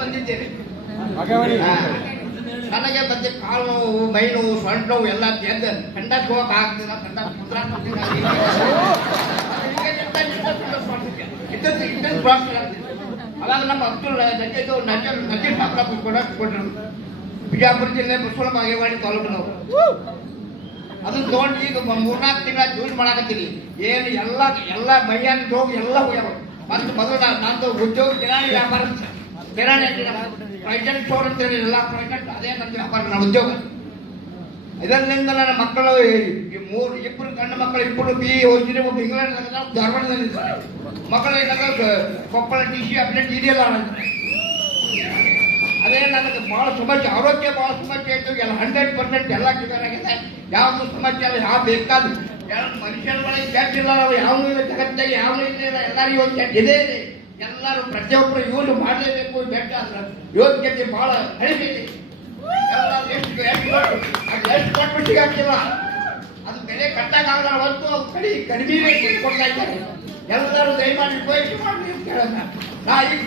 ಬಂದಿದ್ದೇನೆ. ನನಗೆ ಮತ್ತೆ ಕಾಲು ನೋವು, ಮೈ ನೋವು, ಸೊಂಟ ನೋವು ಎಲ್ಲ ಎದ್ದು ಕಂಡಕ್ಕೆ ಹೋಗಕ್ಕೆ ಆಗ್ತದೆ. ಅವಾಗ ನಮ್ಮ ಅಬ್ದುಲ್ ನಜೀರ್ ಸಾಬ್ರಾಬ್ ಕೊಟ್ಟರು. ಬಿಜಾಪುರ ಜಿಲ್ಲೆ ಬಸವನ ಬಾಗೇವಾಡಿ ತಾಲೂಕಿನವರು. ಅದನ್ನ ತಗೊಂಡು ಈಗ 3-4 ತಿಂಗಳ ಯೂಸ್ ಮಾಡಾಕತ್ತೀನಿ. ಏನು ಎಲ್ಲ ಮೈಯಾನ ಹೋಗಿ ಎಲ್ಲ ಹೋಗ್ಯಾವ. ಮತ್ತು ಮೊದಲು ನಂದು ಉದ್ಯೋಗ ಕಿರಾಣಿ ವ್ಯಾಪಾರ, ಕಿರಾಣಿ ಪ್ರೈವೇಟ್ ಸ್ಟೋರ್ ಅಂತೇಳಿ ಎಲ್ಲ ಪ್ರೈವೇಟ್, ಅದೇ ನನ್ನ ವ್ಯಾಪಾರ, ನನ್ನ ಉದ್ಯೋಗ. ಇದರಿಂದ ನನ್ನ ಮಕ್ಕಳು ಇಬ್ಬರು ಗಂಡು ಮಕ್ಕಳು, ಇಬ್ಬರು BE ಓದಿದ್ರೆ, ಒಬ್ಬ ಇಂಗ್ಲೆಂಡ್ ಧಾರವಾಡದಲ್ಲಿ ಮಕ್ಕಳು ಕೊಪ್ಪಳ DC ಅಪ್ಡೇಟ್ ಇದೆಯಲ್ಲ. ಅದೇ ನನಗೆ ಭಾಳ ಸಮಸ್ಯೆ, ಆರೋಗ್ಯ ಭಾಳ ಸಮಸ್ಯೆ ಆಯಿತು. ಎಲ್ಲ 100% ಎಲ್ಲ ಕ್ಲಿಯರ್ ಆಗಿದೆ. ಯಾವುದು ಸಮಸ್ಯೆ ಅಲ್ಲ, ಯಾವ ಬೇಕಾದ ಮನುಷ್ಯರುಗಳಿಗೆ ಕೆಟ್ಟಿಲ್ಲ, ಯಾವನು ಇಲ್ಲ ಜಗತ್ತಾಗಿ, ಯಾವನು ಇಲ್ಲ, ಎಲ್ಲರಿಗೂ ಒಂದು ಇದೆ. ಎಲ್ಲರೂ ಪ್ರತಿಯೊಬ್ಬರು ಯೂಸ್ ಮಾಡಲೇಬೇಕು. ಬೆಟ್ಟ ಯೋಗ್ಯತೆ ಭಾಳ ಕಡಿಮೆ. ಎಷ್ಟು ಕೊಟ್ಟು ಸಿಗಾಗ್ತಿಲ್ಲ, ಅದು ಬೆಲೆ ಕಟ್ಟಕ್ಕಾಗಲ್ಲ ಹೊರತು ಕಡಿಮೆ ಕೊಡ್ತಾ ಇದ್ದಾರೆ. ಎಲ್ಲರೂ ದಯಮಾಡಿ ಉಪಯೋಗಿಸಿ ಮಾಡಿ ಕೇಳೋಣ. ನಾ ಈಗ